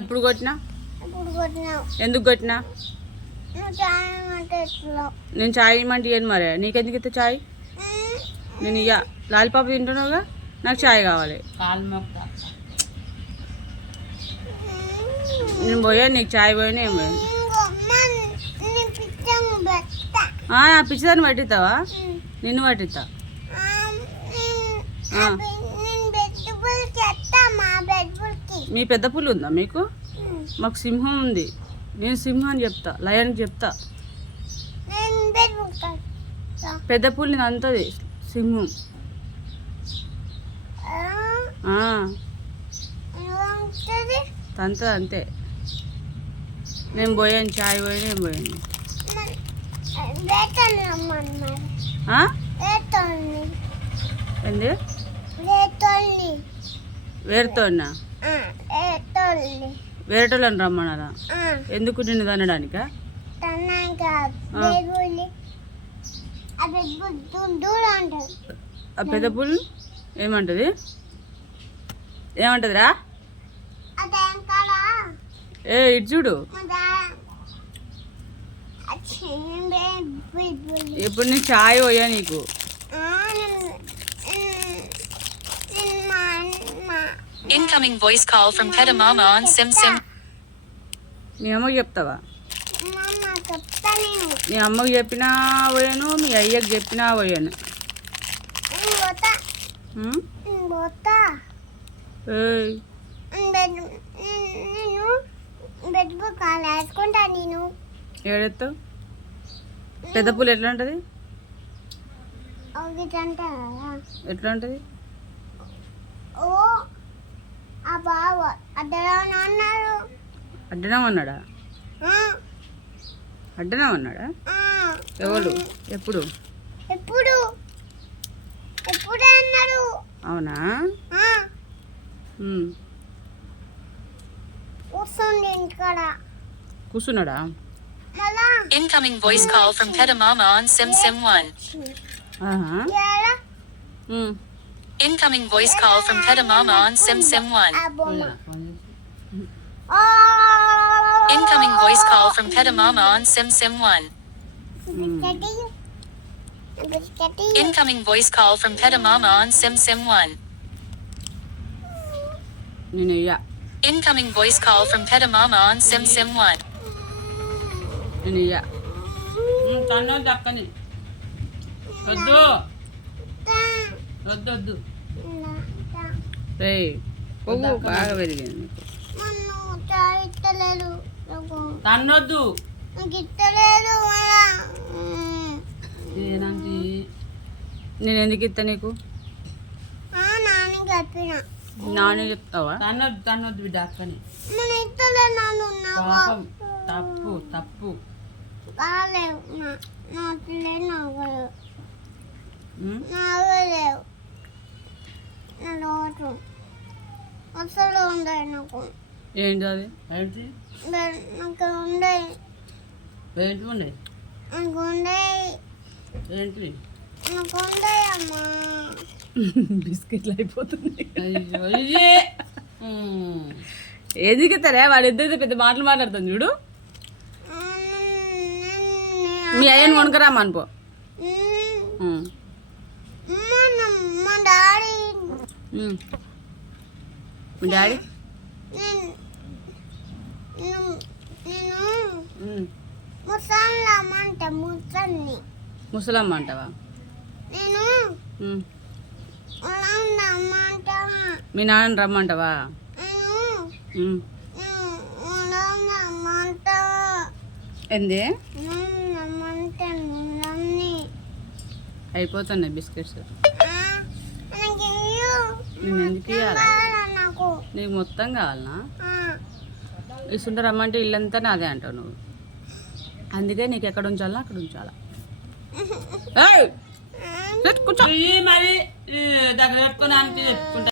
ఎప్పుడు కొట్టినా? ఎందుకు కొట్టినా? నేను చాయ్ ఇమ్మంటే ఇయ్యను మరి. నీకెందుకు ఇస్తా చాయ్? నేను ఇయ్య. లాలిపాప తింటున్నావుగా? నాకు చాయ్ కావాలి. నేను పోయా? నీకు చాయ్ పోయినా ఏం పోయాను? పిచ్చిదాన్ని పట్టిస్తావా? నిన్ను పట్టిస్తా. మీ పెద్ద పుల్లు ఉందా మీకు? మాకు సింహం ఉంది. నేను సింహం అని చెప్తా లయన్కి చెప్తా. నేను పెద్ద పుల్లి అంతది సింహం. తంతది అంతే. నేను పోయాను చాయ్ పోయినా. ఏం పోయాను ఏంది? వేరుతోనా? వేరేటోళ్ళని. రమ్మన్నారా? ఎందుకు నిన్ను తినడానికా ఆ. పెద్ద పుల్లు ఏమంటది? ఏమంటదిరా? ఏ ఇటు చూడు. మా డా ఆ చిన్న బెడ్బుల్ ఇప్పుడు నేను చాయ్ పోయా నీకు? Incoming voice call from Pedamama on Sim Sim. మీ అమ్మకి చెప్తావా? మీ అమ్మకి చెప్పినా పోయాను మీ అయ్యకి చెప్పినా పోయాను. ఏడెత్తావు? పెద్ద పుల్లు ఎట్లా ఉంటుంది? ఎట్లా ఉంటుంది? అడ్డనం అన్నాడా. ఆ, అడ్డనం అన్నాడా? ఆ. ఎవరు? ఎప్పుడు? ఎప్పుడు? ఎప్పుడు అవునా? కూర్చున్నాడా? మళ్ళా? Incoming voice call from Pedamama on Sim Sim 1. ఆహా. ఎలా ఉం. Incoming voice call from Pedamama on Sim Sim 1. ఆ బొమ్మ ఆ. Incoming voice call from Pedamama on Sim Sim 1. Biscuit ఇయ్యి. బిస్కెట్ ఇయ్యి. Incoming voice call from Pedamama on Sim Sim 1. నేను ఇయ్య Incoming voice call from Pedamama on Sim Sim 1. నేను ఇయ్య తన్నొద్దు అక్కని వద్దు తా. రే కొవ్వు బాగా పెరిగింది. తన్నొద్దు. నేను ఎందుకు ఇస్తా నీకు? ఆ, నాన్న చెప్తావా? తన్నొద్దు తన్నొద్దు బిడ్డ అక్కని. తప్పు తప్పు. కాలేవు నా నాకు లేదు నాకు లేవు ఉం? నాకు లేవు అసలు ఉండే నాకు. ఏంటి అది? ఏంటి? నాకు ఉండే ఏంటి ఉన్నాయి నాకు ఉండే ఏంటి? నాకు ఉండే అమ్మా. బిస్కెట్లు అయిపోతున్నాయి. ఇస్తారా వాడు ఇద్దరు పెద్ద మాటలు మాట్లాడుతాను చూడు. మీ అయ్యని కొనుకరామనుకో. మా డాడీ. డాడీ? ముసలమ్మ అంటావా? మీ నాన్న రమ్మంటావా? ఏంది? అయిపోతున్నాయి బిస్కెట్స్. నేను ఎందుకు ఇవ్వాలా కావాలా నాకు మొత్తం కావాలనా? ఆ, ఇస్తుంటే రమ్మంటే ఇల్లంతా నాదే అంటావు నువ్వు. అందుకే నీకు ఎక్కడ ఉంచాలా అక్కడ ఉంచాలా? మరి దగ్గర పెట్టుకుని చెప్పుకుంటా.